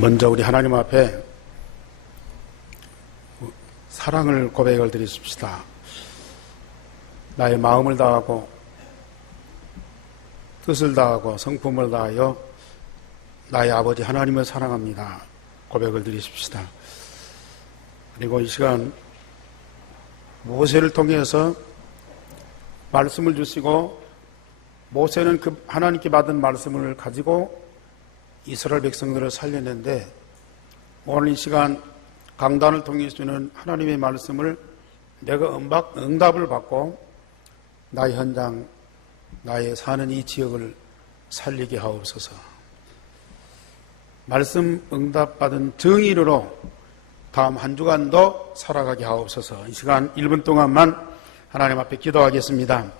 먼저 우리 하나님 앞에 사랑을 고백을 드리십시다. 나의 마음을 다하고 뜻을 다하고 성품을 다하여 나의 아버지 하나님을 사랑합니다. 고백을 드리십시다. 그리고 이 시간 모세를 통해서 말씀을 주시고 모세는 그 하나님께 받은 말씀을 가지고 이스라엘 백성들을 살렸는데 오늘 이 시간 강단을 통해 주는 하나님의 말씀을 내가 응답을 받고 나의 현장, 나의 사는 이 지역을 살리게 하옵소서. 말씀 응답받은 정의로 다음 한 주간도 살아가게 하옵소서. 이 시간 1분 동안만 하나님 앞에 기도하겠습니다.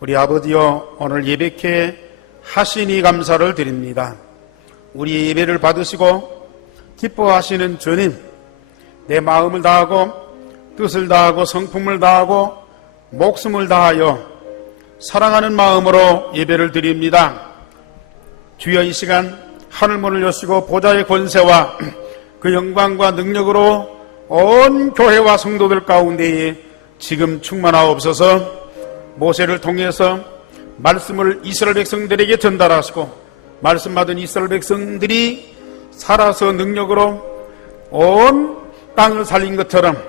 우리 아버지여, 오늘 예배케 하시니 감사를 드립니다. 우리 예배를 받으시고 기뻐하시는 주님, 내 마음을 다하고 뜻을 다하고 성품을 다하고 목숨을 다하여 사랑하는 마음으로 예배를 드립니다. 주여, 이 시간 하늘문을 여시고 보좌의 권세와 그 영광과 능력으로 온 교회와 성도들 가운데에 지금 충만하옵소서. 모세를 통해서 말씀을 이스라엘 백성들에게 전달하시고 말씀 받은 이스라엘 백성들이 살아서 능력으로 온 땅을 살린 것처럼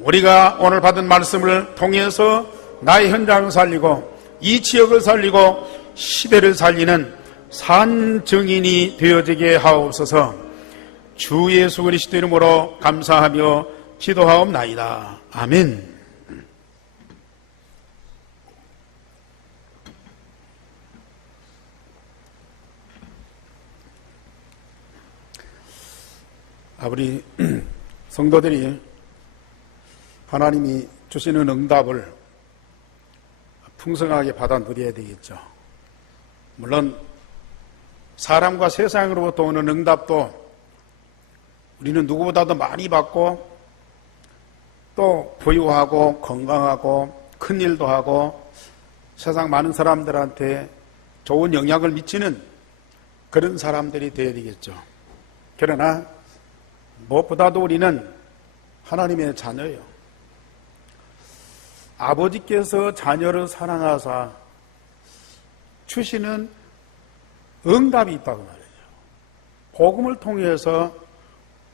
우리가 오늘 받은 말씀을 통해서 나의 현장을 살리고 이 지역을 살리고 시대를 살리는 산 증인이 되어지게 하옵소서. 주 예수 그리스도 이름으로 감사하며 기도하옵나이다. 아멘. 우리 성도들이 하나님이 주시는 응답을 풍성하게 받아 누려야 되겠죠. 물론 사람과 세상으로부터 오는 응답도 우리는 누구보다도 많이 받고 또 부유하고 건강하고 큰일도 하고 세상 많은 사람들한테 좋은 영향을 미치는 그런 사람들이 되어야 되겠죠. 그러나 무엇보다도 우리는 하나님의 자녀예요. 아버지께서 자녀를 사랑하사 주시는 응답이 있다고 말이죠. 복음을 통해서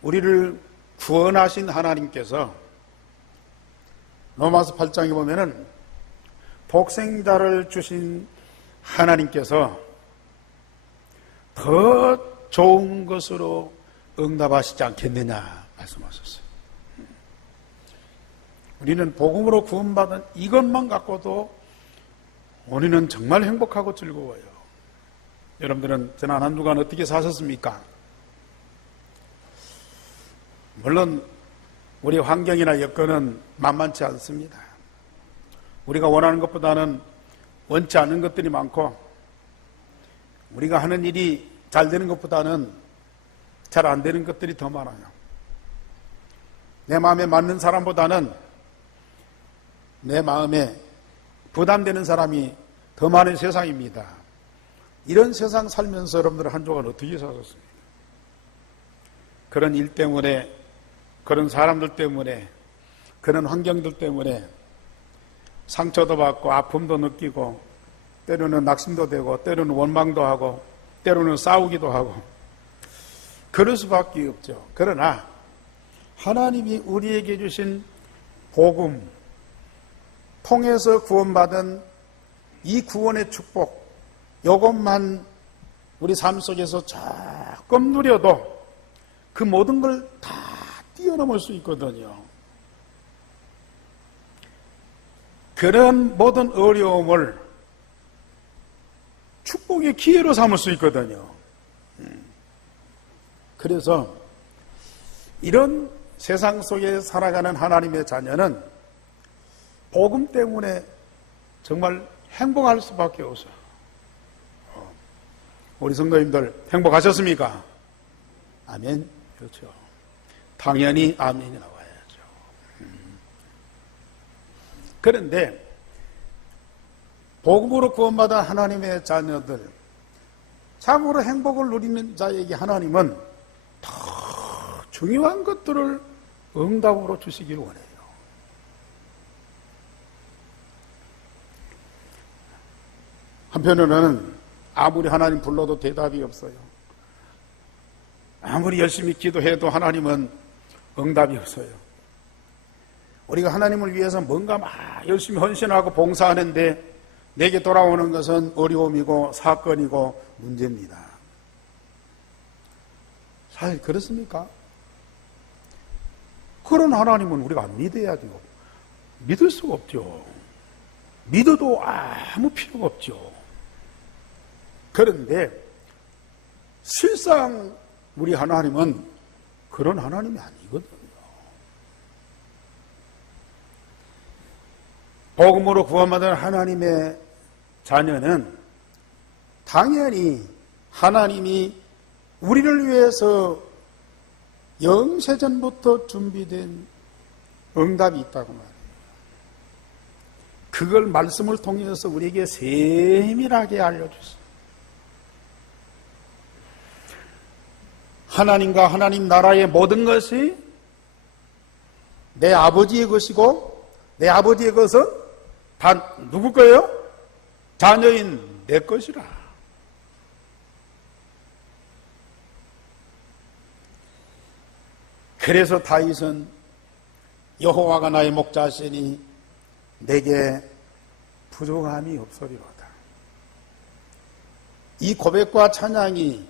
우리를 구원하신 하나님께서 로마서 8장에 보면은 독생자를 주신 하나님께서 더 좋은 것으로 응답하시지 않겠느냐 말씀하셨어요. 우리는 복음으로 구원받은 이것만 갖고도 우리는 정말 행복하고 즐거워요. 여러분들은 지난 한 주간 어떻게 사셨습니까? 물론 우리 환경이나 여건은 만만치 않습니다. 우리가 원하는 것보다는 원치 않는 것들이 많고 우리가 하는 일이 잘 되는 것보다는 잘 안 되는 것들이 더 많아요. 내 마음에 맞는 사람보다는 내 마음에 부담되는 사람이 더 많은 세상입니다. 이런 세상 살면서 여러분들 한 주간 어떻게 사셨습니까? 그런 일 때문에, 그런 사람들 때문에, 그런 환경들 때문에 상처도 받고 아픔도 느끼고 때로는 낙심도 되고 때로는 원망도 하고 때로는 싸우기도 하고 그럴 수밖에 없죠. 그러나 하나님이 우리에게 주신 복음 통해서 구원받은 이 구원의 축복, 이것만 우리 삶 속에서 조금 누려도 그 모든 걸 다 뛰어넘을 수 있거든요. 그런 모든 어려움을 축복의 기회로 삼을 수 있거든요. 그래서 이런 세상 속에 살아가는 하나님의 자녀는 복음 때문에 정말 행복할 수밖에 없어요. 우리 성도님들 행복하셨습니까? 아멘. 그렇죠. 당연히 아멘이 나와야죠. 그런데 복음으로 구원받은 하나님의 자녀들, 참으로 행복을 누리는 자에게 하나님은 중요한 것들을 응답으로 주시길 원해요. 한편으로는 아무리 하나님 불러도 대답이 없어요. 아무리 열심히 기도해도 하나님은 응답이 없어요. 우리가 하나님을 위해서 뭔가 막 열심히 헌신하고 봉사하는데 내게 돌아오는 것은 어려움이고 사건이고 문제입니다. 사실 그렇습니까? 그런 하나님은 우리가 안 믿어야죠. 믿을 수가 없죠. 믿어도 아무 필요가 없죠. 그런데 실상 우리 하나님은 그런 하나님이 아니거든요. 복음으로 구원받은 하나님의 자녀는 당연히 하나님이 우리를 위해서 영세전부터 준비된 응답이 있다고 말해요. 그걸 말씀을 통해서 우리에게 세밀하게 알려주세요. 하나님과 하나님 나라의 모든 것이 내 아버지의 것이고 내 아버지의 것은 다 누구 거예요? 자녀인 내 것이라. 그래서 다윗은 여호와가 나의 목자시니 내게 부족함이 없으리로다. 이 고백과 찬양이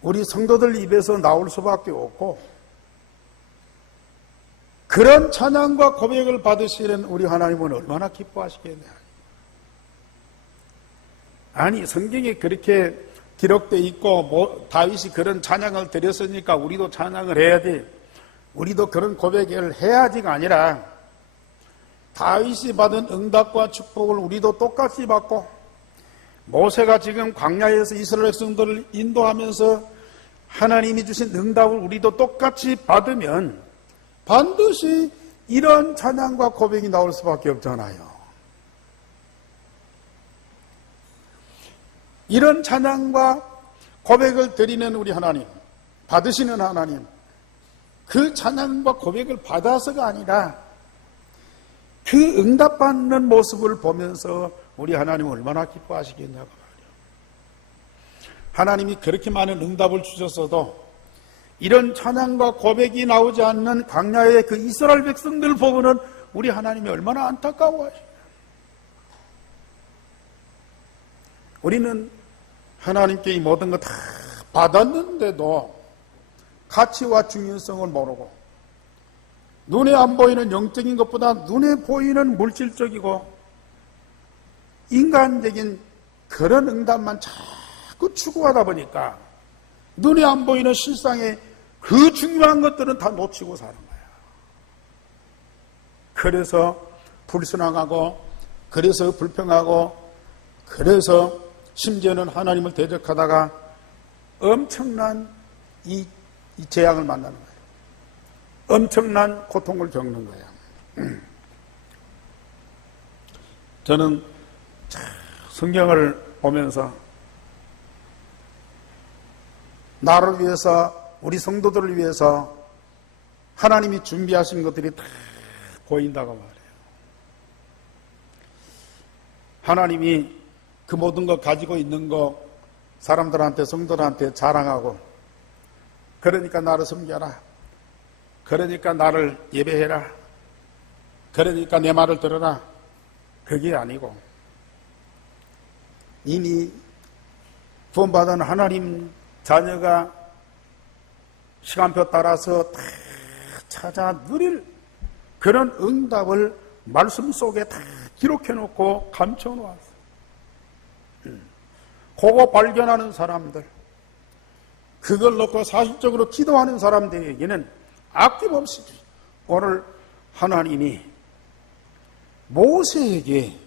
우리 성도들 입에서 나올 수밖에 없고, 그런 찬양과 고백을 받으시는 우리 하나님은 얼마나 기뻐하시겠냐. 아니, 성경에 그렇게 기록되어 있고 다윗이 그런 찬양을 드렸으니까 우리도 찬양을 해야지, 우리도 그런 고백을 해야지가 아니라 다윗이 받은 응답과 축복을 우리도 똑같이 받고, 모세가 지금 광야에서 이스라엘 백성들을 인도하면서 하나님이 주신 응답을 우리도 똑같이 받으면 반드시 이런 찬양과 고백이 나올 수밖에 없잖아요. 이런 찬양과 고백을 드리는 우리 하나님, 받으시는 하나님, 그 찬양과 고백을 받아서가 아니라 그 응답받는 모습을 보면서 우리 하나님은 얼마나 기뻐하시겠냐고 말이에요. 하나님이 그렇게 많은 응답을 주셨어도 이런 찬양과 고백이 나오지 않는 광야의 그 이스라엘 백성들 보고는 우리 하나님이 얼마나 안타까워하시냐. 우리는 하나님께 이 모든 거 다 받았는데도 가치와 중요성을 모르고, 눈에 안 보이는 영적인 것보다 눈에 보이는 물질적이고 인간적인 그런 응답만 자꾸 추구하다 보니까 눈에 안 보이는 실상의 그 중요한 것들은 다 놓치고 사는 거야. 그래서 불순항하고, 그래서 불평하고, 그래서 심지어는 하나님을 대적하다가 엄청난 이 재앙을 만나는 거예요. 엄청난 고통을 겪는 거예요. 저는 성경을 보면서 나를 위해서, 우리 성도들을 위해서 하나님이 준비하신 것들이 다 보인다고 말해요. 하나님이 그 모든 것 가지고 있는 거 사람들한테, 성도들한테 자랑하고, 그러니까 나를 섬겨라, 그러니까 나를 예배해라, 그러니까 내 말을 들어라, 그게 아니고 이미 구원받은 하나님 자녀가 시간표 따라서 다 찾아 누릴 그런 응답을 말씀 속에 다 기록해 놓고 감춰 놓았어요. 그거 발견하는 사람들, 그걸 놓고 사실적으로 기도하는 사람들에게는 아낌없이 오늘 하나님이 모세에게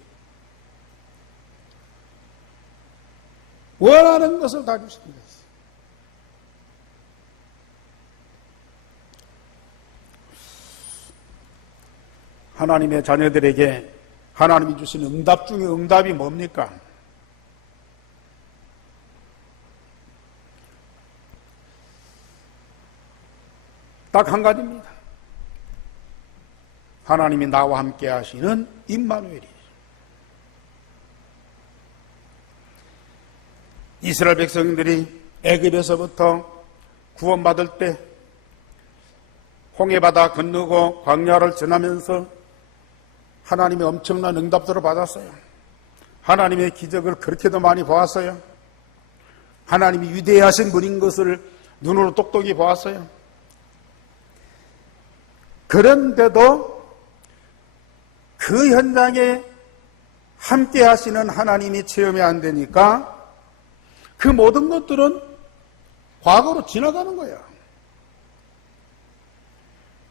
원하는 것을 다 주신 것이에요. 하나님의 자녀들에게 하나님이 주신 응답 중에 응답이 뭡니까? 딱 한 가지입니다. 하나님이 나와 함께 하시는 임마누엘이죠. 이스라엘 백성들이 애굽에서부터 구원받을 때 홍해바다 건너고 광야를 지나면서 하나님의 엄청난 응답들을 받았어요. 하나님의 기적을 그렇게도 많이 보았어요. 하나님이 위대하신 분인 것을 눈으로 똑똑히 보았어요. 그런데도 그 현장에 함께 하시는 하나님이 체험이 안 되니까 그 모든 것들은 과거로 지나가는 거야.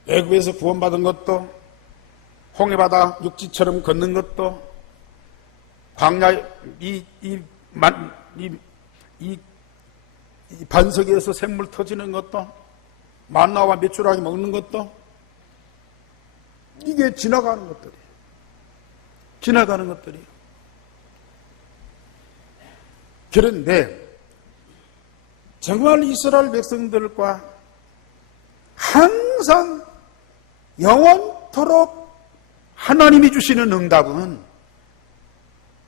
애굽에서 구원받은 것도, 홍해바다 육지처럼 걷는 것도, 광야 이 반석에서 샘물 터지는 것도, 만나와 메추라기 먹는 것도, 이게 지나가는 것들이에요. 지나가는 것들이에요. 그런데 정말 이스라엘 백성들과 항상 영원토록 하나님이 주시는 응답은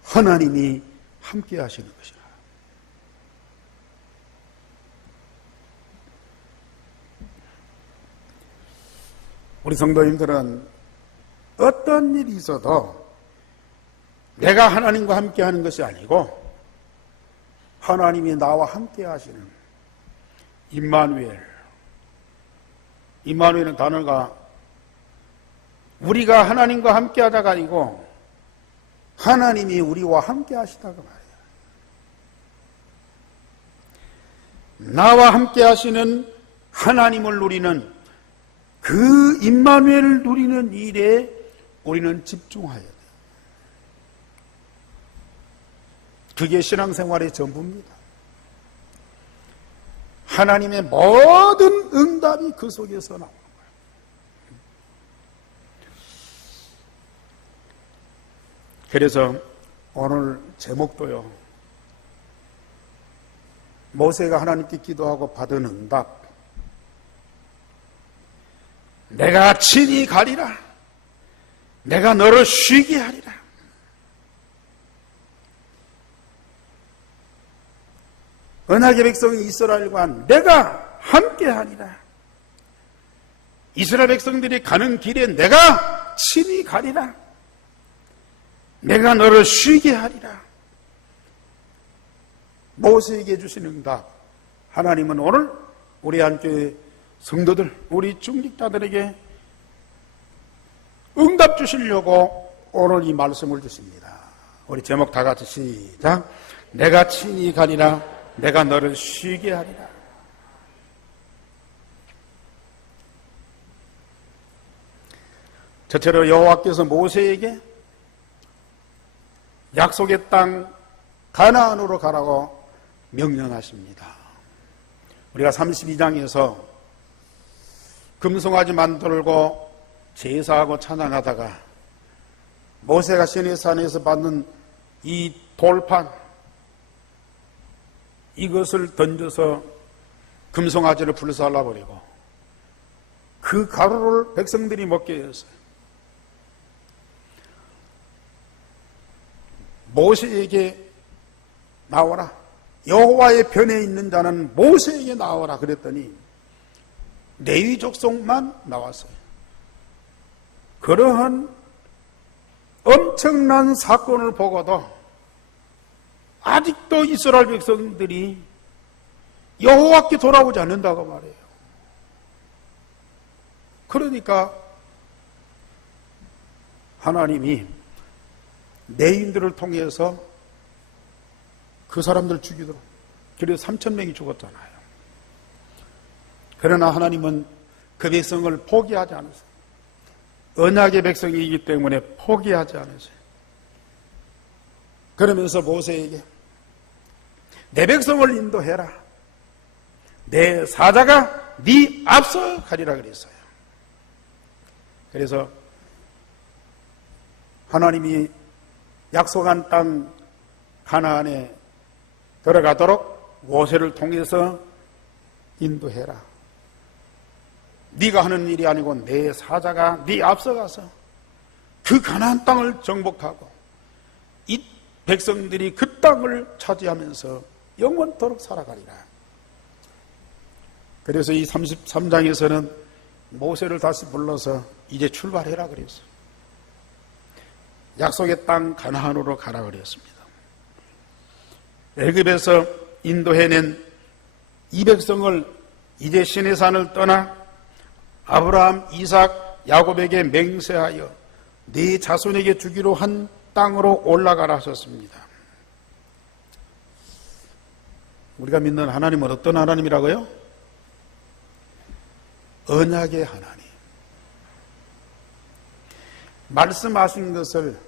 하나님이 함께 하시는 것이라. 우리 성도님들은 어떤 일이 있어도 내가 하나님과 함께 하는 것이 아니고 하나님이 나와 함께 하시는 임마누엘. 임마누엘은 단어가 우리가 하나님과 함께 하다가 아니고 하나님이 우리와 함께 하시다가 말이에요. 나와 함께 하시는 하나님을 누리는 그 임마누엘을 누리는 일에 우리는 집중해야 돼요. 그게 신앙생활의 전부입니다. 하나님의 모든 응답이 그 속에서 나오는 거예요. 그래서 오늘 제목도요, 모세가 하나님께 기도하고 받은 응답, 내가 친히 가리라, 내가 너를 쉬게 하리라. 언약의 백성 이스라엘과 내가 함께하리라. 이스라엘 백성들이 가는 길에 내가 친히 가리라. 내가 너를 쉬게 하리라. 모세에게 주신 응답, 하나님은 오늘 우리 한교회 성도들, 우리 중직자들에게 응답 주시려고 오늘 이 말씀을 주십니다. 우리 제목 다 같이 시작. 내가 친히 가리라. 내가 너를 쉬게 하리라. 첫째로 여호와께서 모세에게 약속의 땅 가나안으로 가라고 명령하십니다. 우리가 32장에서 금송아지 만들고 제사하고 찬양하다가 모세가 시내산에서 받는 이 돌판, 이것을 던져서 금송아지를 불살라버리고 그 가루를 백성들이 먹게 했어요. 모세에게 나오라. 여호와의 편에 있는 자는 모세에게 나오라 그랬더니 레위 족속만 나왔어요. 그러한 엄청난 사건을 보고도 아직도 이스라엘 백성들이 여호와께 돌아오지 않는다고 말해요. 그러니까 하나님이 레위인들을 통해서 그 사람들 죽이도록, 그래서 3,000명이 죽었잖아요. 그러나 하나님은 그 백성을 포기하지 않으세요. 언약의 백성이기 때문에 포기하지 않으세요. 그러면서 모세에게 내 백성을 인도해라. 내 사자가 네 앞서 가리라 그랬어요. 그래서 하나님이 약속한 땅 가나안에 들어가도록 모세를 통해서 인도해라. 네가 하는 일이 아니고 내 사자가 네 앞서가서 그 가나안 땅을 정복하고 이 백성들이 그 땅을 차지하면서 영원토록 살아가리라. 그래서 이 33장에서는 모세를 다시 불러서 이제 출발해라 그랬어요. 약속의 땅 가나안으로 가라 그랬습니다. 애굽에서 인도해낸 이 백성을 이제 시내산을 떠나 아브라함, 이삭, 야곱에게 맹세하여 네 자손에게 주기로 한 땅으로 올라가라 하셨습니다. 우리가 믿는 하나님은 어떤 하나님이라고요? 언약의 하나님. 말씀하신 것을,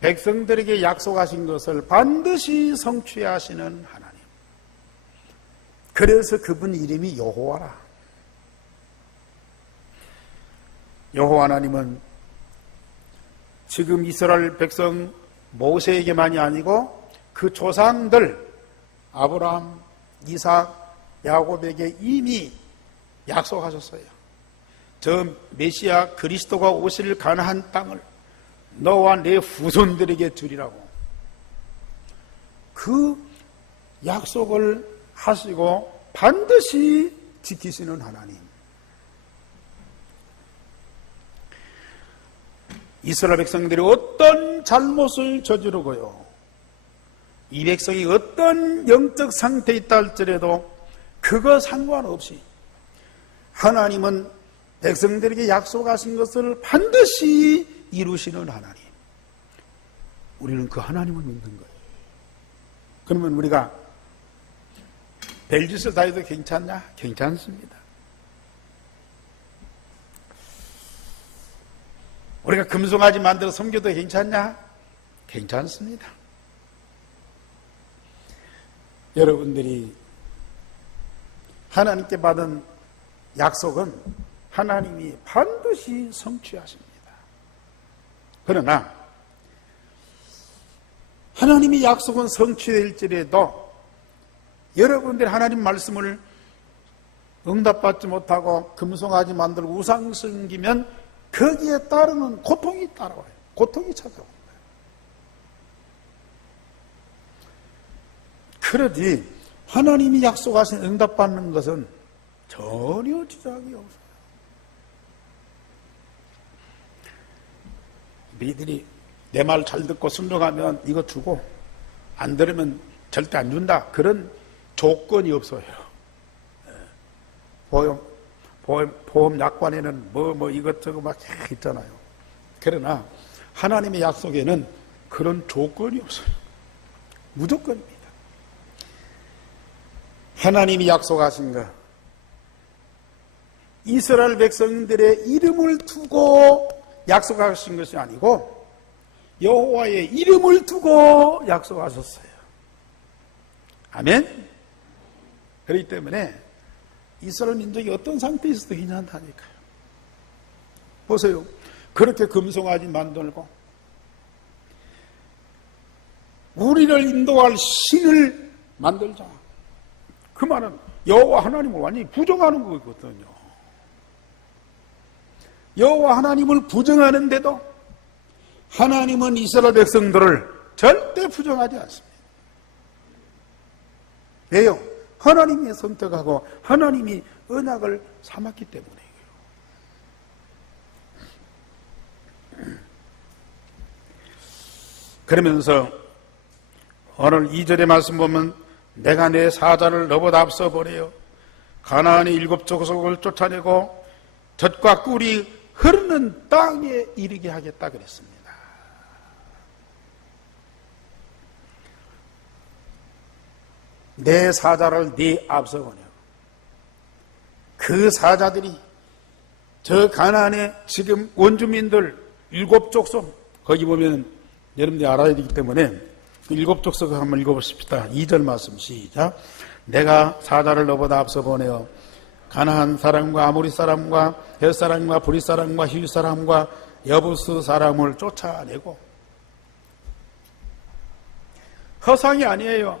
백성들에게 약속하신 것을 반드시 성취하시는 하나님. 그래서 그분 이름이 여호와라. 여호와 하나님은 지금 이스라엘 백성 모세에게만이 아니고 그 조상들 아브라함, 이삭, 야곱에게 이미 약속하셨어요. 저 메시아 그리스도가 오실 가나안 땅을 너와 내 후손들에게 주리라고. 그 약속을 하시고 반드시 지키시는 하나님. 이스라엘 백성들이 어떤 잘못을 저지르고요, 이 백성이 어떤 영적 상태에 있다 할지라도 그거 상관없이 하나님은 백성들에게 약속하신 것을 반드시 이루시는 하나님. 우리는 그 하나님을 믿는 거예요. 그러면 우리가 별짓을 다 해도 괜찮냐? 괜찮습니다. 우리가 금송아지 만들어 섬겨도 괜찮냐? 괜찮습니다. 여러분들이 하나님께 받은 약속은 하나님이 반드시 성취하십니다. 그러나 하나님의 약속은 성취될지라도 여러분들이 하나님 말씀을 응답받지 못하고 금송아지 만들고 우상 섬기면 거기에 따르는 고통이 따라와요. 고통이 찾아옵니다. 그러지 하나님이 약속하신 응답받는 것은 전혀 지장이 없어요. 너희들이 내 말 잘 듣고 순종하면 이거 주고 안 들으면 절대 안 준다. 그런 조건이 없어요. 보험 약관에는 뭐 이것저것 막 있잖아요. 그러나 하나님의 약속에는 그런 조건이 없어요. 무조건입니다. 하나님이 약속하신 것, 이스라엘 백성들의 이름을 두고 약속하신 것이 아니고 여호와의 이름을 두고 약속하셨어요. 아멘. 그렇기 때문에 이스라엘 민족이 어떤 상태에 있어도 괜찮다니까요. 보세요. 그렇게 금송아지 만들고 우리를 인도할 신을 만들자. 그 말은 여호와 하나님을 완전히 부정하는 거거든요. 여호와 하나님을 부정하는데도 하나님은 이스라엘 백성들을 절대 부정하지 않습니다. 왜요? 하나님이 선택하고 하나님이 언약을 삼았기 때문에요. 그러면서 오늘 2절의 말씀 보면 내가 내 사자를 너보다 앞서 보내어 가나안의 7 족속을 쫓아내고 젖과 꿀이 흐르는 땅에 이르게 하겠다 그랬습니다. 내 사자를 네 앞서 보내어 그 사자들이 저 가나안의 지금 원주민들 7 족속 거기 보면 여러분들이 알아야 되기 때문에 그 7 족속을 한번 읽어보십시다. 2절 말씀 시작. 내가 사자를 너보다 앞서 보내어 가나안 사람과 아모리 사람과 헷 사람과 브릿 사람과 힐 사람과 여부스 사람을 쫓아내고, 허상이 아니에요.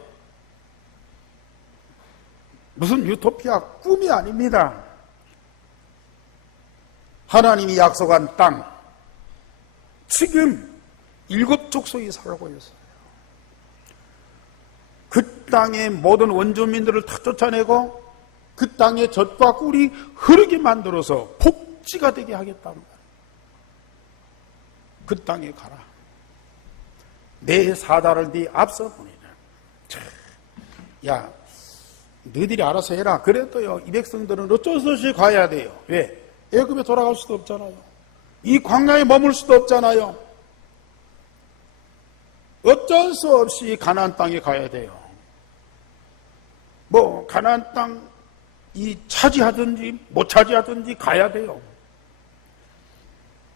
무슨 유토피아 꿈이 아닙니다. 하나님이 약속한 땅, 지금 7 족속이 살고 있어요. 그 땅의 모든 원주민들을 다 쫓아내고 그 땅에 젖과 꿀이 흐르게 만들어서 복지가 되게 하겠다는 거예요. 그 땅에 가라. 내 사자를 네 앞서 보내라. 야, 너희들이 알아서 해라. 그래도요, 이 백성들은 어쩔 수 없이 가야 돼요. 왜? 애굽에 돌아갈 수도 없잖아요. 이 광야에 머물 수도 없잖아요. 어쩔 수 없이 가나안 땅에 가야 돼요. 뭐 가나안 땅이 차지하든지 못 차지하든지 가야 돼요.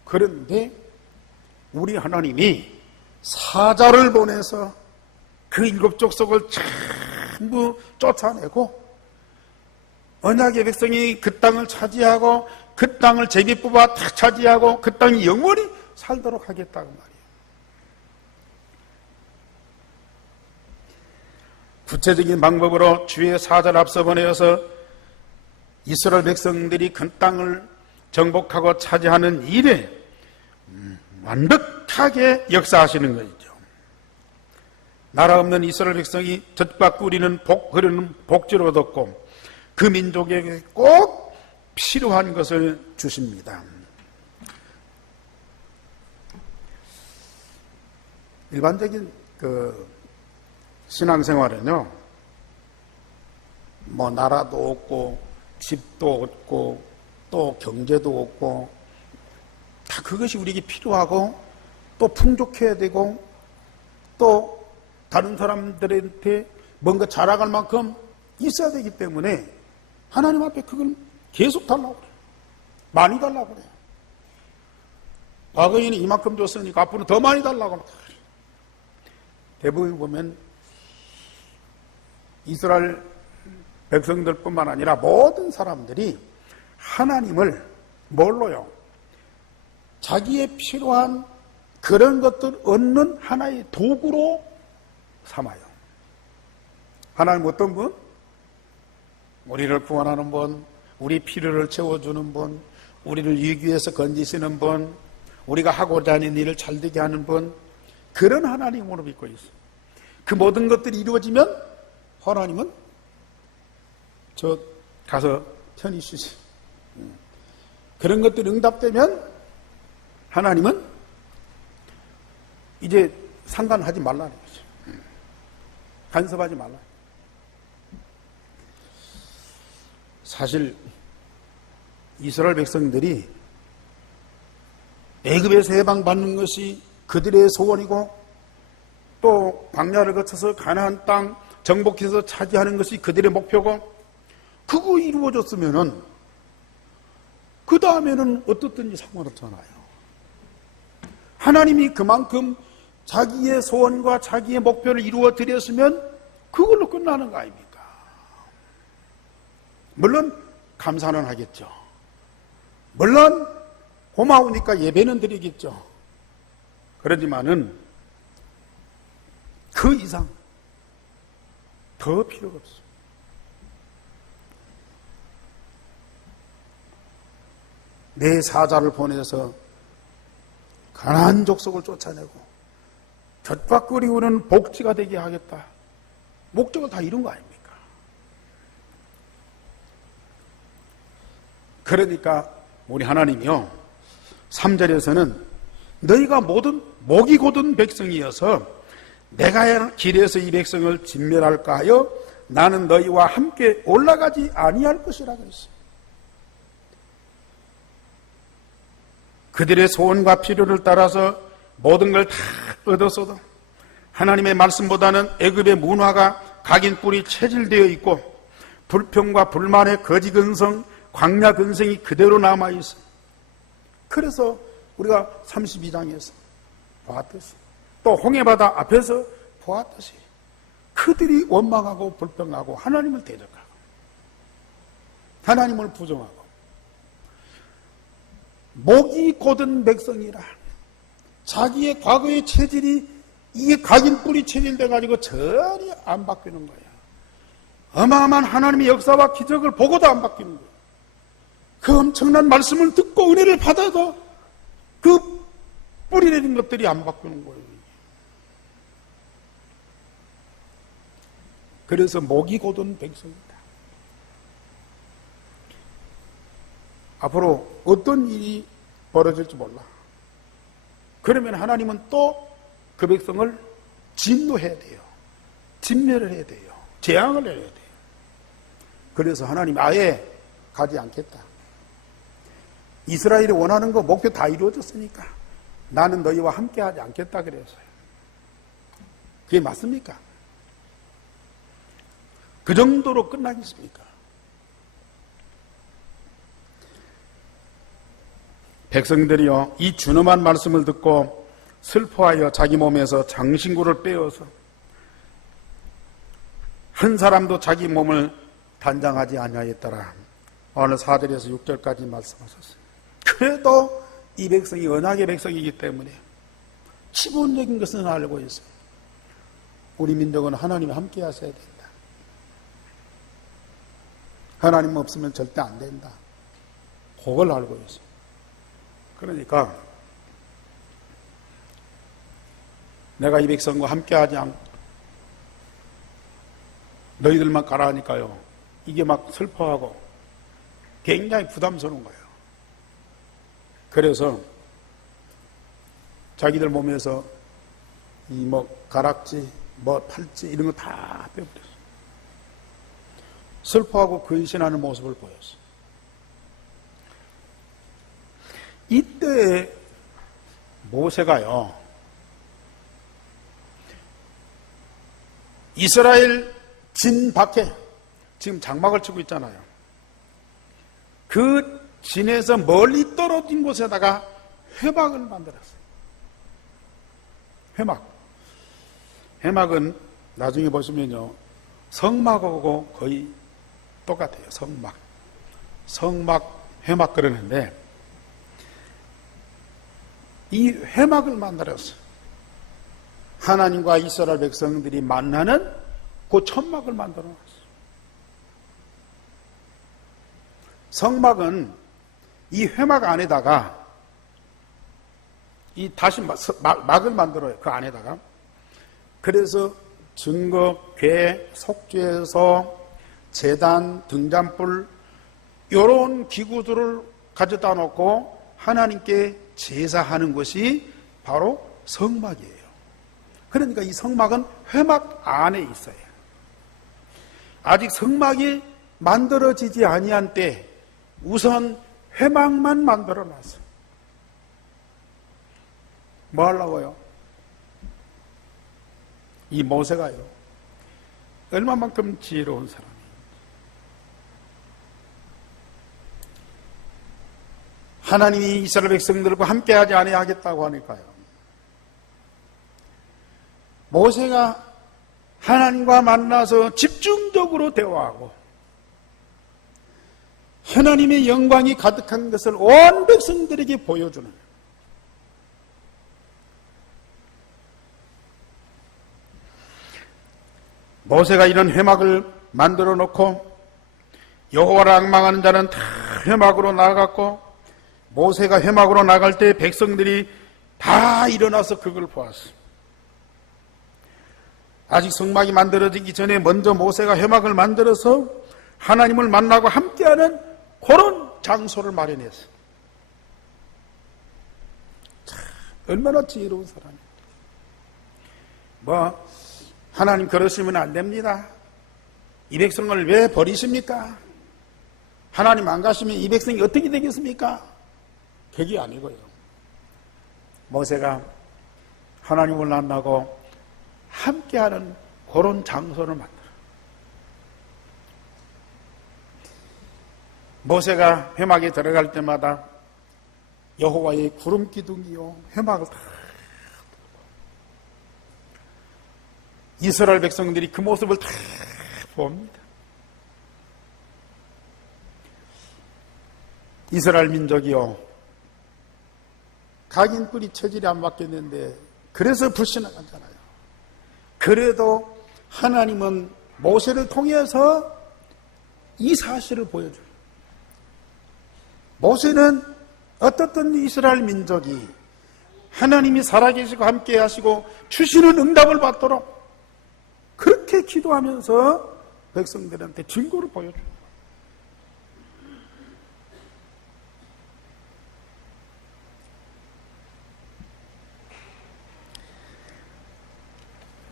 그런데 우리 하나님이 사자를 보내서 그 7 족속을 전부 쫓아내고 언약의 백성이 그 땅을 차지하고 그 땅을 제비 뽑아 다 차지하고 그 땅이 영원히 살도록 하겠다고 말이에요. 구체적인 방법으로 주의 사자를 앞서 보내어서 이스라엘 백성들이 그 땅을 정복하고 차지하는 일에 완벽하게 역사하시는 것이죠. 나라 없는 이스라엘 백성이 젖과 꿀이는 흐르는 복지를 얻었고 그 민족에게 꼭 필요한 것을 주십니다. 일반적인 신앙생활은요, 뭐 나라도 없고 집도 없고 또 경제도 없고 다 그것이 우리에게 필요하고 또 풍족해야 되고 또 다른 사람들한테 뭔가 자랑할 만큼 있어야 되기 때문에 하나님 앞에 그걸 계속 달라고 그래요. 많이 달라고 그래요. 과거에는 이만큼 줬으니까 앞으로 더 많이 달라고 그래요. 대부분 보면 이스라엘 백성들뿐만 아니라 모든 사람들이 하나님을 뭘로요? 자기의 필요한 그런 것들 얻는 하나의 도구로 삼아요. 하나님 어떤 분? 우리를 구원하는 분, 우리 필요를 채워주는 분, 우리를 위기에서 건지시는 분, 우리가 하고자 하는 일을 잘되게 하는 분, 그런 하나님으로 믿고 있어요. 그 모든 것들이 이루어지면 하나님은 저 가서 편히 쉬지. 그런 것들이 응답되면 하나님은 이제 상관하지 말라는 거죠. 간섭하지 말라. 사실 이스라엘 백성들이 애굽에서 해방받는 것이 그들의 소원이고 또 광야를 거쳐서 가나안 땅 정복해서 차지하는 것이 그들의 목표고 그거 이루어졌으면은 그 다음에는 어떻든지 상관없잖아요. 하나님이 그만큼 자기의 소원과 자기의 목표를 이루어 드렸으면 그걸로 끝나는 거 아닙니까? 물론 감사는 하겠죠. 물론 고마우니까 예배는 드리겠죠. 그러지만은 그 이상 더 필요가 없어요. 내 사자를 보내서 가나안 족속을 쫓아내고 젖과 꿀이 우는 복지가 되게 하겠다. 목적을 다 이룬 거 아닙니까? 그러니까 우리 하나님이요 3절에서는 너희가 모든 목이 곧은 백성이어서 내가 길에서 이 백성을 진멸할까 하여 나는 너희와 함께 올라가지 아니할 것이라 그랬어요. 그들의 소원과 필요를 따라서 모든 걸 다 얻었어도 하나님의 말씀보다는 애굽의 문화가 각인 뿔이 체질되어 있고 불평과 불만의 거지 근성, 광야 근성이 그대로 남아있어. 그래서 우리가 32장에서 보았듯이 또 홍해바다 앞에서 보았듯이 그들이 원망하고 불평하고 하나님을 대적하고 하나님을 부정하고 목이 곧은 백성이라 자기의 과거의 체질이 이게 각인 뿔이 체질돼 가지고 전혀 안 바뀌는 거야. 어마어마한 하나님의 역사와 기적을 보고도 안 바뀌는 거야. 그 엄청난 말씀을 듣고 은혜를 받아도 그 뿌리 내린 것들이 안 바꾸는 거예요. 그래서 목이 곧은 백성이다. 앞으로 어떤 일이 벌어질지 몰라. 그러면 하나님은 또 그 백성을 진노해야 돼요. 진멸을 해야 돼요. 재앙을 내려야 돼요. 그래서 하나님 아예 가지 않겠다. 이스라엘이 원하는 거 목표 다 이루어졌으니까 나는 너희와 함께 하지 않겠다 그랬어요. 그게 맞습니까? 그 정도로 끝나겠습니까? 백성들이요, 이 준엄한 말씀을 듣고 슬퍼하여 자기 몸에서 장신구를 빼어서 한 사람도 자기 몸을 단장하지 아니하였더라. 오늘 4절에서 6절까지 말씀하셨어요. 그래도 이 백성이 언약의 백성이기 때문에 기본적인 것은 알고 있어요. 우리 민족은 하나님과 함께 하셔야 된다. 하나님 없으면 절대 안 된다. 그걸 알고 있어요. 그러니까 내가 이 백성과 함께하지 않고 너희들만 가라 하니까요, 이게 막 슬퍼하고 굉장히 부담스러운 거예요. 그래서 자기들 몸에서 이 뭐 가락지, 뭐 팔찌 이런 거 다 빼버렸어요. 슬퍼하고 근신하는 모습을 보였어요. 이때 모세가요, 이스라엘 진 밖에 지금 장막을 치고 있잖아요. 그 진에서 멀리 떨어진 곳에다가 회막을 만들었어요. 회막은 나중에 보시면요, 성막하고 거의 똑같아요. 성막, 회막 그러는데 이 회막을 만들었어요. 하나님과 이스라엘 백성들이 만나는 그 천막을 만들어 놨어요. 성막은 이 회막 안에다가 이 다시 막을 만들어요. 그 안에다가. 그래서 증거, 궤, 속죄서, 제단, 등잔불 이런 기구들을 가져다 놓고 하나님께 제사하는 것이 바로 성막이에요. 그러니까 이 성막은 회막 안에 있어요. 아직 성막이 만들어지지 아니한 때 우선 회막만 만들어 놨어요. 뭐 하려고요? 이 모세가요, 얼마만큼 지혜로운 사람이에요. 하나님이 이스라엘 백성들과 함께하지 아니하겠다고 하니까요, 모세가 하나님과 만나서 집중적으로 대화하고 하나님의 영광이 가득한 것을 온 백성들에게 보여주는, 모세가 이런 회막을 만들어 놓고 여호와를 앙망하는 자는 다 회막으로 나아갔고, 모세가 회막으로 나갈 때 백성들이 다 일어나서 그걸 보았어요. 아직 성막이 만들어지기 전에 먼저 모세가 회막을 만들어서 하나님을 만나고 함께하는 그런 장소를 마련했어요. 참, 얼마나 지혜로운 사람이에요. 하나님 그러시면 안 됩니다. 이 백성을 왜 버리십니까? 하나님 안 가시면 이 백성이 어떻게 되겠습니까? 그게 아니고요. 모세가 하나님을 만나고 함께하는 그런 장소를 만들어. 모세가 회막에 들어갈 때마다 여호와의 구름 기둥이요, 회막을 다 이스라엘 백성들이 그 모습을 다 봅니다. 이스라엘 민족이요, 각인 뿔이 체질이 안 바뀌었는데 그래서 불신하잖아요. 그래도 하나님은 모세를 통해서 이 사실을 보여줘요. 모세는 어떻든 이스라엘 민족이 하나님이 살아계시고 함께 하시고 주시는 응답을 받도록 그렇게 기도하면서 백성들한테 증거를 보여줍니다.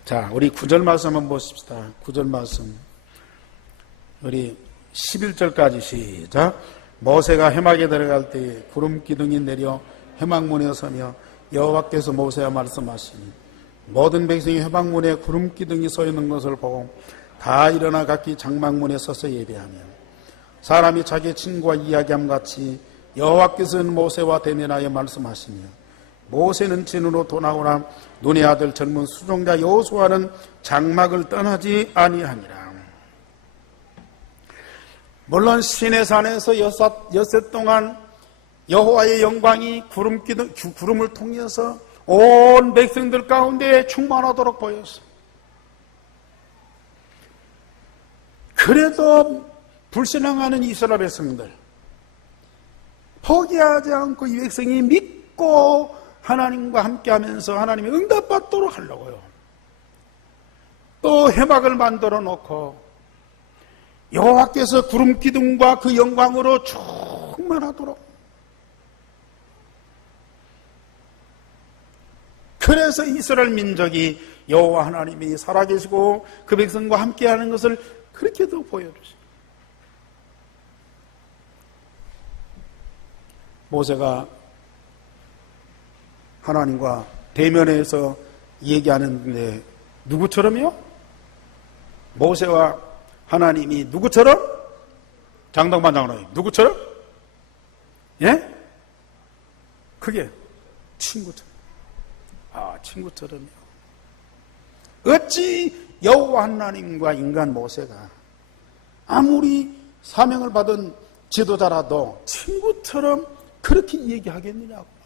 자, 우리 9절 말씀 한번 보십시다. 9절 말씀. 우리 11절까지 시작. 모세가 회막에 들어갈 때에 구름 기둥이 내려 회막문에 서며 여호와께서 모세와 말씀하시니 모든 백성이 회막문에 구름 기둥이 서 있는 것을 보고 다 일어나 각기 장막문에 서서 예배하며 사람이 자기 친구와 이야기함 같이 여호와께서는 모세와 대면하여 말씀하시며 모세는 진으로 돌아오나 눈의 아들 젊은 수종자 여호수아는 장막을 떠나지 아니하니라. 물론 시내산에서 엿새 동안 여호와의 영광이 구름을 통해서 온 백성들 가운데 충만하도록 보였어요. 그래도 불신앙하는 이스라엘 백성들 포기하지 않고 이 백성이 믿고 하나님과 함께하면서 하나님의 응답받도록 하려고요. 또 회막을 만들어 놓고 여호와께서 구름 기둥과 그 영광으로 충만하도록. 그래서 이스라엘 민족이 여호와 하나님이 살아계시고 그 백성과 함께하는 것을 그렇게도 보여주시고 모세가 하나님과 대면해서 얘기하는데 누구처럼요? 모세와 하나님이 누구처럼? 장동반 장로님 누구처럼? 예? 그게 친구처럼. 친구처럼요. 어찌 여호와 하나님과 인간 모세가 아무리 사명을 받은 지도자라도 친구처럼 그렇게 얘기하겠느냐고 말이에요.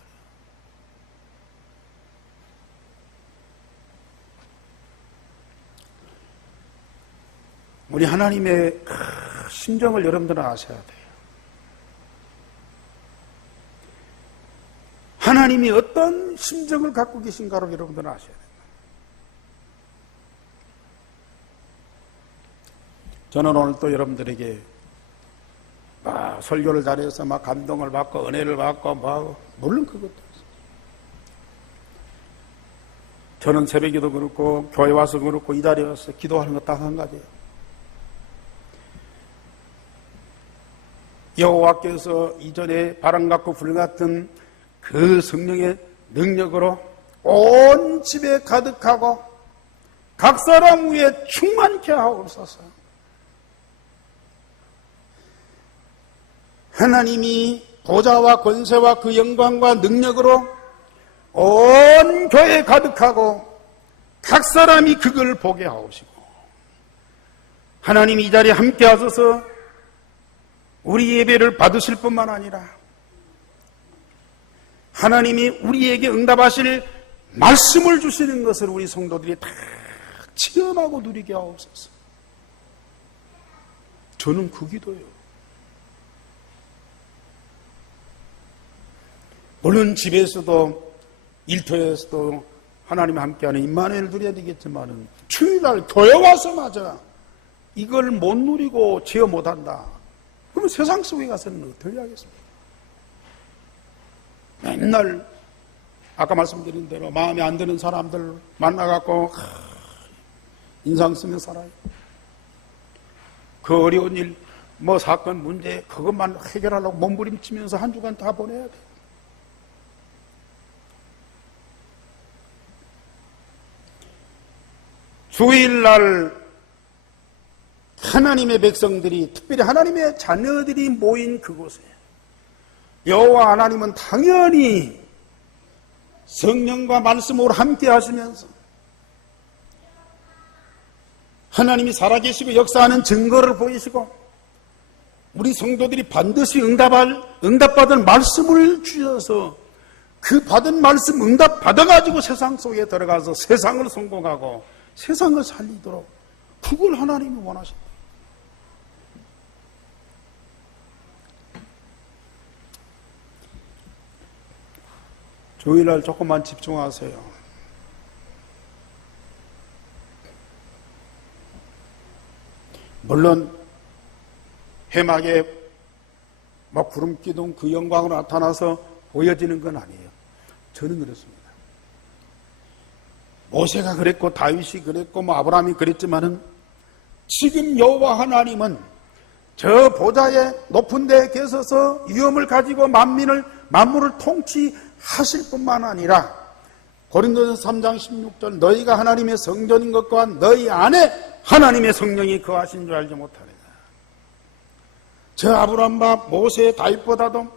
우리 하나님의 심정을 여러분들은 아셔야 돼요. 하나님이 어떤 심정을 갖고 계신가를 여러분들은 아셔야 돼요. 저는 오늘 또 여러분들에게 설교를 잘해서 막 감동을 받고 은혜를 받고 물론 그것도 있어요. 저는 새벽에도 그렇고 교회 와서 그렇고 이 자리에 와서 기도하는 거 딱 한 가지예요. 여호와께서 이전에 바람 같고 불 같은 그 성령의 능력으로 온 집에 가득하고 각 사람 위에 충만케 하옵소서. 하나님이 보좌와 권세와 그 영광과 능력으로 온 교회에 가득하고 각 사람이 그걸 보게 하옵시고 하나님이 이 자리에 함께 하셔서 우리 예배를 받으실 뿐만 아니라 하나님이 우리에게 응답하실 말씀을 주시는 것을 우리 성도들이 다 체험하고 누리게 하옵소서. 저는 그 기도예요. 물론 집에서도 일터에서도 하나님 함께하는 임마누엘 누려야 되겠지만은 주일날 교회 와서마저 이걸 못 누리고 제어 못한다. 그러면 세상 속에 가서는 어떻게 하겠습니까? 맨날 아까 말씀드린 대로 마음에 안 드는 사람들 만나갖고 인상 쓰며 살아요. 그 어려운 일, 사건, 문제 그것만 해결하려고 몸부림치면서 한 주간 다 보내야 돼요. 주일날 하나님의 백성들이 특별히 하나님의 자녀들이 모인 그곳에 여호와 하나님은 당연히 성령과 말씀으로 함께 하시면서 하나님이 살아계시고 역사하는 증거를 보이시고 우리 성도들이 반드시 응답받을 말씀을 주셔서 그 받은 말씀 응답 받아가지고 세상 속에 들어가서 세상을 성공하고 세상을 살리도록 그걸 하나님이 원하신다. 주일날 조금만 집중하세요. 물론 해막에 막 구름 기둥 그 영광으로 나타나서 보여지는 건 아니에요. 저는 그렇습니다. 모세가 그랬고 다윗이 그랬고 아브라함이 그랬지만은 지금 여호와 하나님은 저 보좌의 높은 데에 계셔서 위엄을 가지고 만물을 통치하실 뿐만 아니라 고린도전서 3장 16절 너희가 하나님의 성전인 것과 너희 안에 하나님의 성령이 거하신 줄 알지 못하느냐. 저 아브라함과 모세 다윗보다도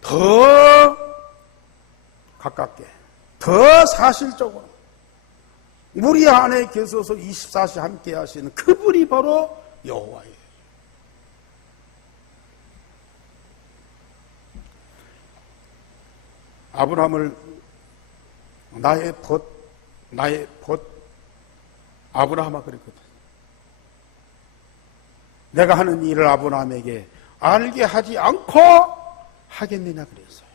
더 가깝게 더 사실적으로 우리 안에 계셔서 24시 함께 하시는 그분이 바로 여호와예요. 아브라함을 나의 벗 아브라함아 그랬거든. 내가 하는 일을 아브라함에게 알게 하지 않고 하겠느냐 그랬어요.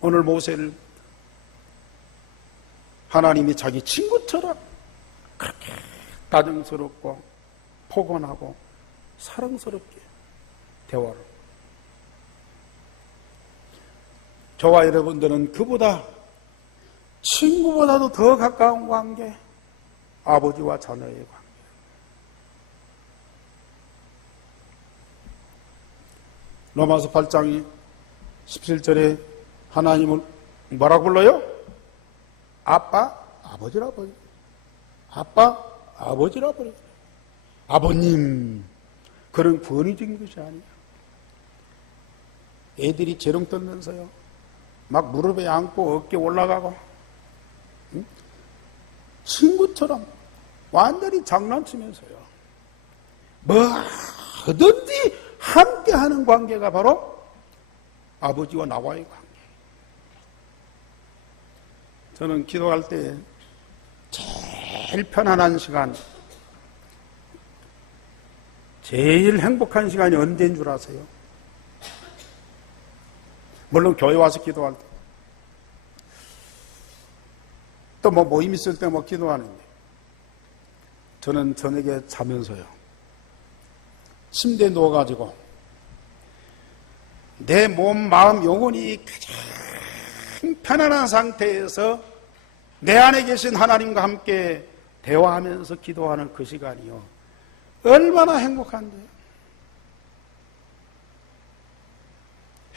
오늘 모세를 하나님이 자기 친구처럼 그렇게 다정스럽고 포근하고 사랑스럽게 대화를. 저와 여러분들은 그보다 친구보다도 더 가까운 관계, 아버지와 자녀의 관계. 로마서 8장 17절에 하나님을 뭐라고 불러요? 아빠, 아버지라 불러요. 아빠, 아버지라 불러요. 아버님, 그런 권위적인 것이 아니에요. 애들이 재롱 떨면서요, 막 무릎에 앉고 어깨 올라가고, 응? 친구처럼 완전히 장난치면서요, 뭐든지 함께하는 관계가 바로 아버지와 나와의 관계. 저는 기도할 때 제일 편안한 시간, 제일 행복한 시간이 언제인 줄 아세요? 물론 교회 와서 기도할 때, 또 모임 있을 때 기도하는데, 저는 저녁에 자면서요, 침대에 누워가지고 내 몸, 마음, 영혼이 가장 편안한 상태에서 내 안에 계신 하나님과 함께 대화하면서 기도하는 그 시간이요, 얼마나 행복한데요.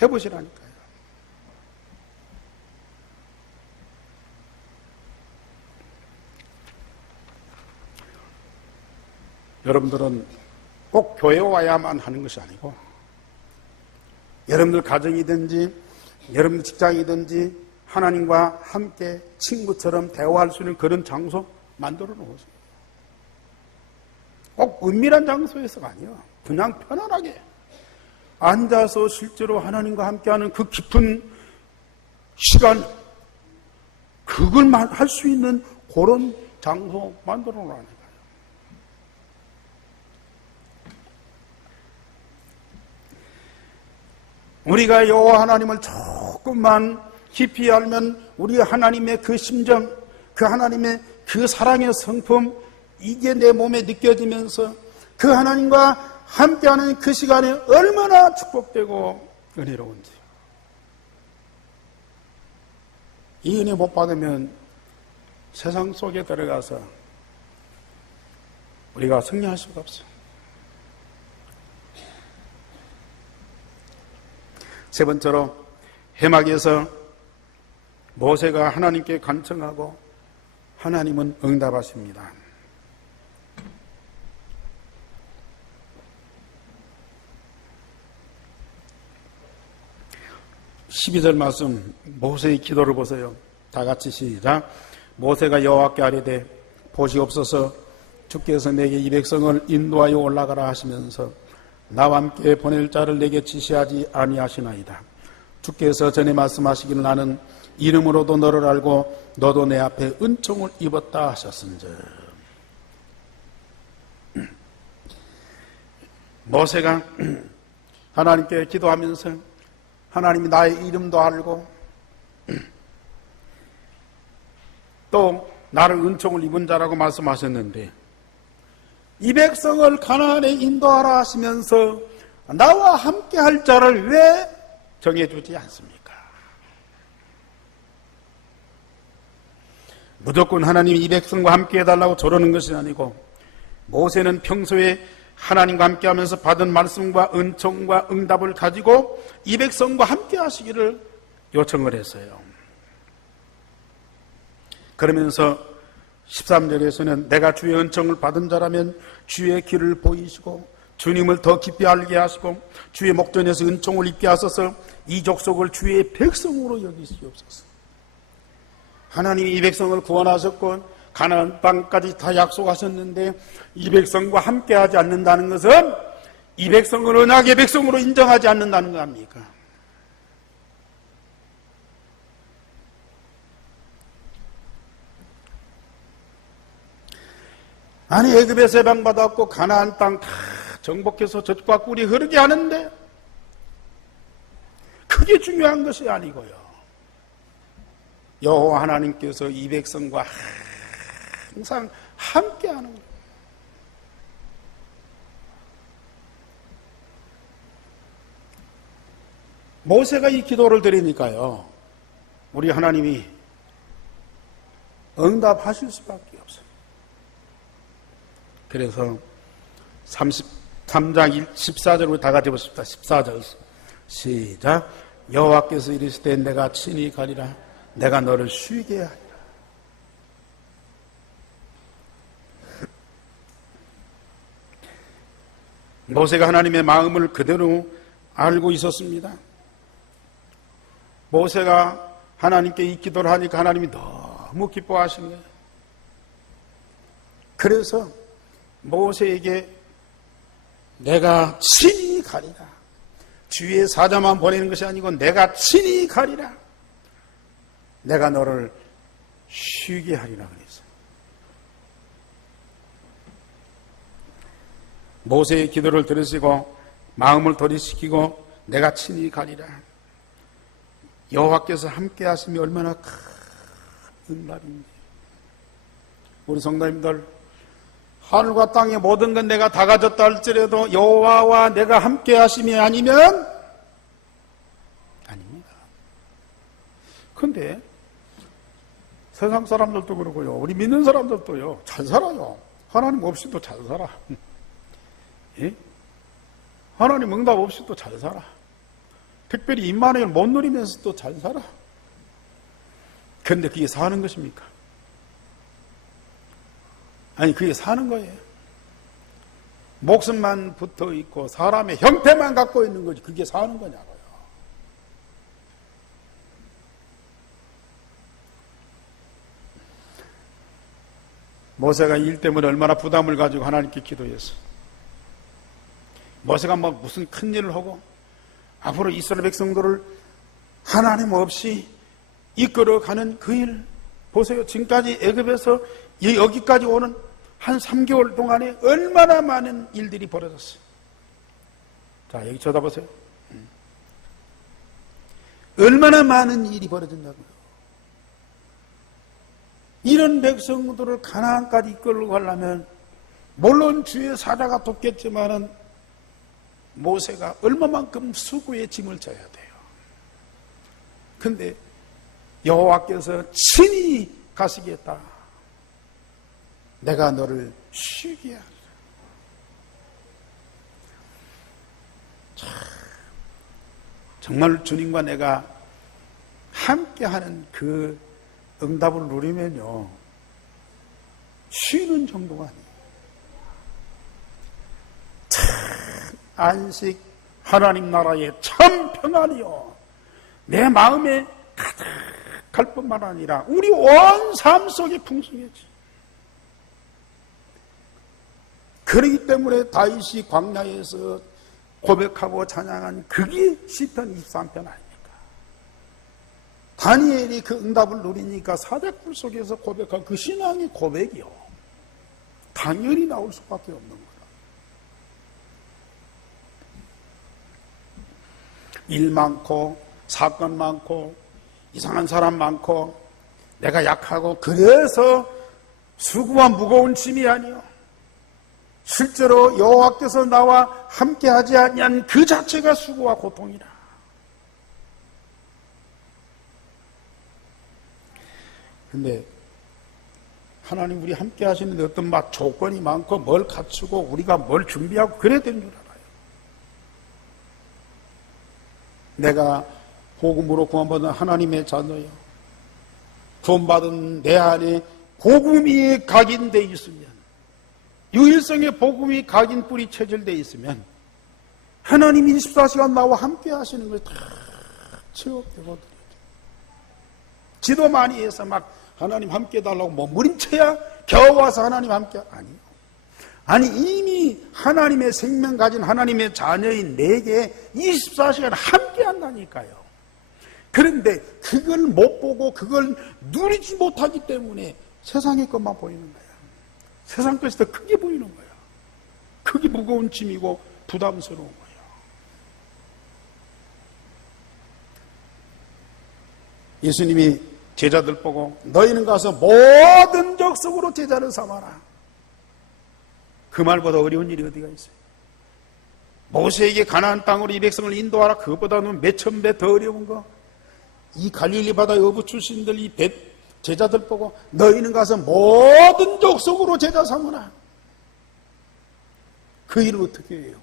해보시라니까요. 여러분들은 꼭 교회 와야만 하는 것이 아니고, 여러분들 가정이든지 여러분들 직장이든지 하나님과 함께 친구처럼 대화할 수 있는 그런 장소 만들어 놓으세요. 꼭 은밀한 장소에서가 아니에요. 그냥 편안하게 앉아서 실제로 하나님과 함께하는 그 깊은 시간, 그걸 할 수 있는 그런 장소 만들어 놓으라는 거예요. 우리가 여호와 하나님을 조금만 깊이 알면 우리 하나님의 그 심정, 그 하나님의 그 사랑의 성품, 이게 내 몸에 느껴지면서 그 하나님과 함께하는 그 시간이 얼마나 축복되고 은혜로운지. 이 은혜 못 받으면 세상 속에 들어가서 우리가 승리할 수가 없어요. 세 번째로, 해막에서 모세가 하나님께 간청하고 하나님은 응답하십니다. 12절 말씀, 모세의 기도를 보세요. 다 같이 시작. 모세가 여호와께 아뢰되 보시옵소서, 주께서 내게 이 백성을 인도하여 올라가라 하시면서 나와 함께 보낼 자를 내게 지시하지 아니하시나이다. 주께서 전에 말씀하시기를 나는 이름으로도 너를 알고 너도 내 앞에 은총을 입었다 하셨은즉. 모세가 하나님께 기도하면서 하나님이 나의 이름도 알고 또 나를 은총을 입은 자라고 말씀하셨는데 이 백성을 가나안에 인도하라 하시면서 나와 함께 할 자를 왜 정해주지 않습니까? 무조건 하나님이 이 백성과 함께 해달라고 저러는 것이 아니고 모세는 평소에 하나님과 함께 하면서 받은 말씀과 은총과 응답을 가지고 이 백성과 함께 하시기를 요청을 했어요. 그러면서 13절에서는 내가 주의 은총을 받은 자라면 주의 길을 보이시고 주님을 더 깊이 알게 하시고 주의 목전에서 은총을 입게 하소서 이 족속을 주의 백성으로 여기시옵소서. 하나님이 이 백성을 구원하셨고 가나안 땅까지 다 약속하셨는데 이 백성과 함께 하지 않는다는 것은 이 백성을 언약의 백성으로 인정하지 않는다는 거 아닙니까? 아니 애굽에서 해방받았고 가나안 땅 다 정복해서 젖과 꿀이 흐르게 하는데 그게 중요한 것이 아니고요. 여호와 하나님께서 이 백성과 항상 함께하는 거예요. 모세가 이 기도를 드리니까요, 우리 하나님이 응답하실 수밖에 없어요. 그래서 33장 14절로 다 같이 보십시다. 14절 시작. 여호와께서 이르시되 내가 친히 가리라. 내가 너를 쉬게 하리라. 모세가 하나님의 마음을 그대로 알고 있었습니다. 모세가 하나님께 이 기도를 하니까 하나님이 너무 기뻐하신 거예요. 그래서 모세에게 내가 친히 가리라. 주위에 사자만 보내는 것이 아니고 내가 친히 가리라. 내가 너를 쉬게 하리라 그랬어요. 모세의 기도를 들으시고 마음을 돌이키고 내가 친히 가리라. 여호와께서 함께 하심이 얼마나 큰 응답입니다. 우리 성도님들, 하늘과 땅의 모든 건 내가 다 가졌다 할지라도 여호와와 내가 함께 하심이 아니면 아닙니다. 그런데 세상 사람들도 그러고요, 우리 믿는 사람들도요, 잘 살아요. 하나님 없이도 잘 살아. 예? 하나님 응답 없이도 잘 살아. 특별히 임마누엘 못 누리면서도 잘 살아. 그런데 그게 사는 것입니까? 아니, 그게 사는 거예요. 목숨만 붙어 있고 사람의 형태만 갖고 있는 거지 그게 사는 거냐고요. 모세가 일 때문에 얼마나 부담을 가지고 하나님께 기도했어. 모세가 뭐 무슨 큰 일을 하고 앞으로 이스라엘 백성들을 하나님 없이 이끌어가는 그 일 보세요. 지금까지 애굽에서 여기까지 오는 한 3개월 동안에 얼마나 많은 일들이 벌어졌어요. 자, 여기 쳐다보세요. 얼마나 많은 일이 벌어진다고요. 이런 백성들을 가나안까지 이끌고 가려면 물론 주의 사자가 돕겠지만은 모세가 얼마만큼 수고의 짐을 져야 돼요. 그런데 여호와께서 친히 가시겠다. 내가 너를 쉬게 하리라. 정말 주님과 내가 함께하는 그 응답을 누리면요, 쉬는 정도가 아니에요. 참 안식, 하나님 나라의 참 평안이요, 내 마음에 가득할 뿐만 아니라 우리 온 삶 속에 풍성해지. 그렇기 때문에 다윗이 광야에서 고백하고 찬양한 그게 시편 23편 아닙니까? 다니엘이 그 응답을 누리니까 사대굴 속에서 고백한 그 신앙의 고백이요, 당연히 나올 수밖에 없는 거다. 일 많고 사건 많고 이상한 사람 많고 내가 약하고 그래서 수고와 무거운 짐이 아니요 실제로 여호와께서 나와 함께하지 아니한 그 자체가 수고와 고통이라. 근데 하나님 우리 함께 하시는데 어떤 막 조건이 많고 뭘 갖추고 우리가 뭘 준비하고 그래야 되는 줄 알아요. 내가 복음으로 구원받은 하나님의 자녀요. 구원받은 내 안에 복음이 각인되어 있으면, 유일성의 복음이 각인 뿌리 체질되어 있으면 하나님이 24시간 나와 함께 하시는 걸 다 체험되거든요. 지도 많이 해서 막 하나님 함께 해달라고 몸부림쳐야 겨우 와서 하나님 함께, 아니요. 아니 이미 하나님의 생명 가진 하나님의 자녀인 내게 24시간 함께 한다니까요. 그런데 그걸 못 보고 그걸 누리지 못하기 때문에 세상의 것만 보이는 거야. 세상 것이 더 크게 보이는 거야. 크게 무거운 짐이고 부담스러운 거야. 예수님이 제자들 보고 너희는 가서 모든 족속으로 제자를 삼아라. 그 말보다 어려운 일이 어디가 있어요? 모세에게 가나안 땅으로 이 백성을 인도하라. 그것보다는 몇천 배 더 어려운 거. 이 갈릴리 바다의 어부 출신들 이 제자들 보고 너희는 가서 모든 족속으로 제자 삼으라. 그 일을 어떻게 해요?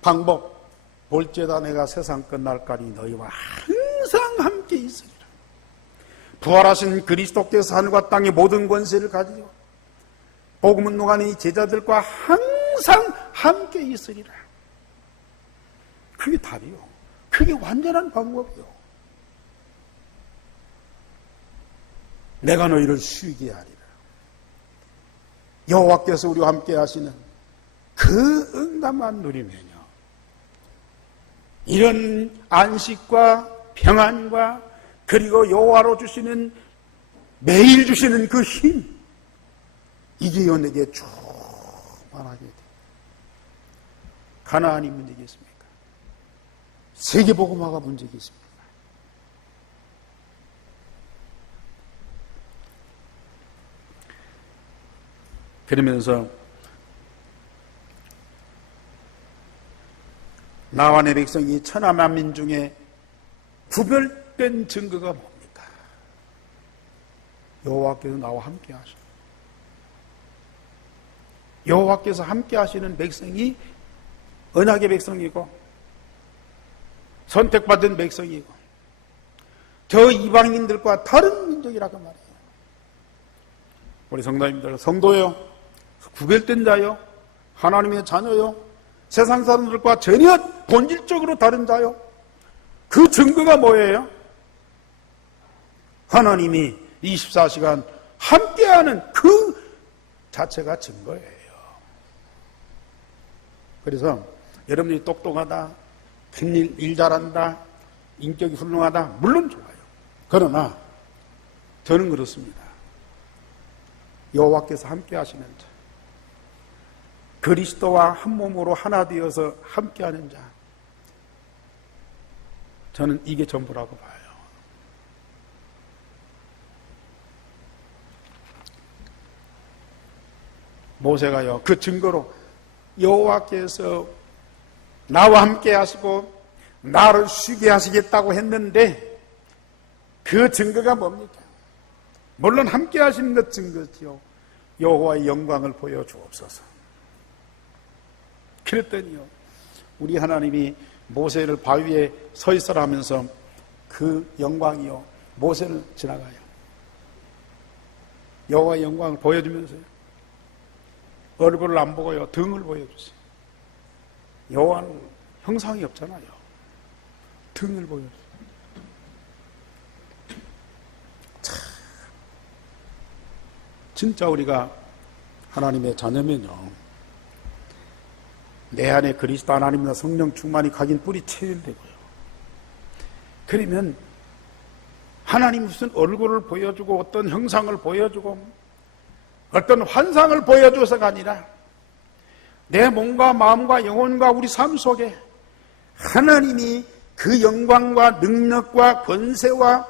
방법, 볼지어다 내가 세상 끝날까지 너희와 항상 함께 있으리라. 부활하신 그리스도께서 하늘과 땅의 모든 권세를 가지고 복음 운동하는 이 제자들과 항상 함께 있으리라. 그게 답이요. 그게 완전한 방법이요. 내가 너희를 쉬게 하리라. 여호와께서 우리와 함께 하시는 그 응답만 누리면요, 이런 안식과 평안과 그리고 여호와로 주시는, 매일 주시는 그 힘, 이게 내게 충만하게 돼. 가나안이 문제겠습니까? 세계복음화가 문제겠습니까? 그러면서 나와 내 백성이 천하만민 중에 구별된 증거가 뭡니까? 여호와께서 나와 함께 하시는, 여호와께서 함께 하시는 백성이 언약의 백성이고 선택받은 백성이고 저 이방인들과 다른 민족이라고 말해요. 우리 성도님들, 성도요, 구별된 자요, 하나님의 자녀요, 세상 사람들과 전혀 본질적으로 다른 자요. 그 증거가 뭐예요? 하나님이 24시간 함께하는 그 자체가 증거예요. 그래서 여러분이 똑똑하다, 큰일, 일 잘한다, 인격이 훌륭하다, 물론 좋아요. 그러나 저는 그렇습니다. 여호와께서 함께 하시는 자, 그리스도와 한 몸으로 하나 되어서 함께하는 자, 저는 이게 전부라고 봐요. 모세가요, 그 증거로 여호와께서 나와 함께 하시고 나를 쉬게 하시겠다고 했는데 그 증거가 뭡니까? 물론 함께 하시는 것 증거지요. 여호와의 영광을 보여주옵소서. 그랬더니요, 우리 하나님이 모세를 바위에 서 있으라 하면서 그 영광이요, 모세를 지나가요. 여호와의 영광을 보여주면서요, 얼굴을 안 보고요, 등을 보여주세요. 여호와는 형상이 없잖아요. 등을 보여주세요. 진짜 우리가 하나님의 자녀면요, 내 안에 그리스도 하나님과 성령 충만이 각인 뿌리 체질되고요. 그러면 하나님 무슨 얼굴을 보여주고 어떤 형상을 보여주고 어떤 환상을 보여줘서가 아니라 내 몸과 마음과 영혼과 우리 삶 속에 하나님이 그 영광과 능력과 권세와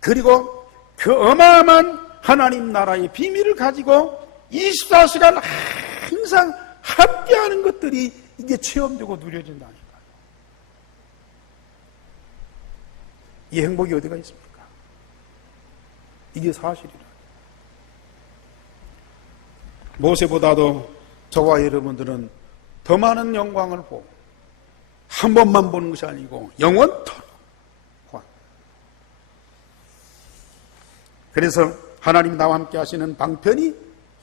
그리고 그 어마어마한 하나님 나라의 비밀을 가지고 24시간 항상 함께하는 것들이 이게 체험되고 누려진다니까요. 이 행복이 어디가 있습니까? 이게 사실이라. 모세보다도 저와 여러분들은 더 많은 영광을 보고 한 번만 보는 것이 아니고 영원토록 보아. 그래서 하나님 나와 함께 하시는 방편이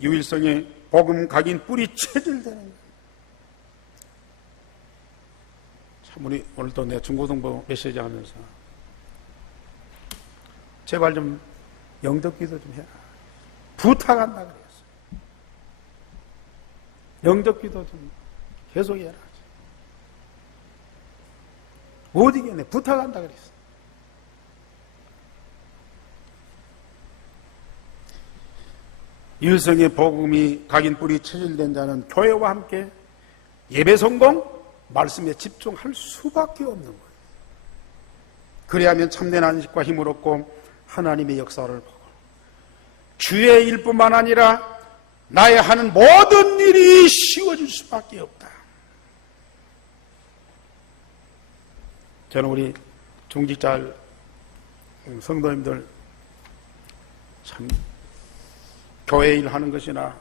유일성의 복음 각인 뿌리 체질되는 거예요. 참 우리 오늘도 내 중고등부 메시지 하면서 제발 좀 영접기도 좀 해라. 부탁한다 그랬어. 영접기도 좀 계속 해라. 못 이겨내. 부탁한다 그랬어. 유일성의 복음이 각인 뿌리 체질된 자는 교회와 함께 예배 성공, 말씀에 집중할 수밖에 없는 거예요. 그래야만 참된 안식과 힘을 얻고 하나님의 역사를 보고 주의 일뿐만 아니라 나의 하는 모든 일이 쉬워질 수밖에 없다. 저는 우리 중직자 성도님들 참 교회 일하는 것이나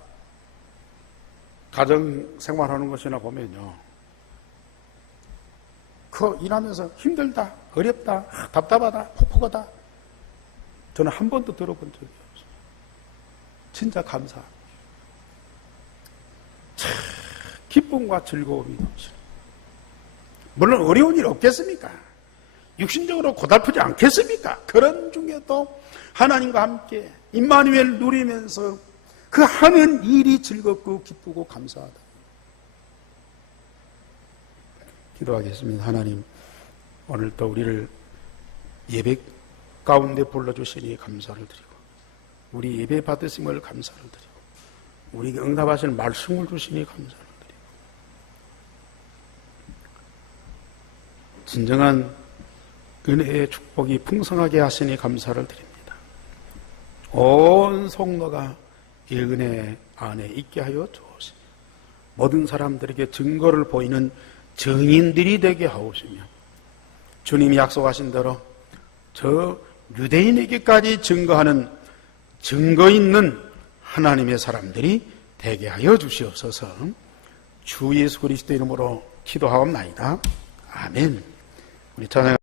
가정 생활하는 것이나 보면요, 그 일하면서 힘들다, 어렵다, 답답하다, 폭폭하다 저는 한 번도 들어본 적이 없어요. 진짜 감사합니다. 참 기쁨과 즐거움이 넘치는. 물론 어려운 일 없겠습니까? 육신적으로 고달프지 않겠습니까? 그런 중에도 하나님과 함께 임마누엘 누리면서 그 하는 일이 즐겁고 기쁘고 감사하다. 기도하겠습니다. 하나님, 오늘도 우리를 예배 가운데 불러주시니 감사를 드리고, 우리 예배 받으심을 감사를 드리고, 우리에게 응답하시는 말씀을 주시니 감사를 드리고, 진정한 은혜의 축복이 풍성하게 하시니 감사를 드립니다. 온 성도가 이 은혜 안에 있게 하여 주옵시며 모든 사람들에게 증거를 보이는 증인들이 되게 하옵시며 주님이 약속하신 대로 저 유대인에게까지 증거하는 증거 있는 하나님의 사람들이 되게 하여 주시옵소서. 주 예수 그리스도 이름으로 기도하옵나이다. 아멘. 우리 찬양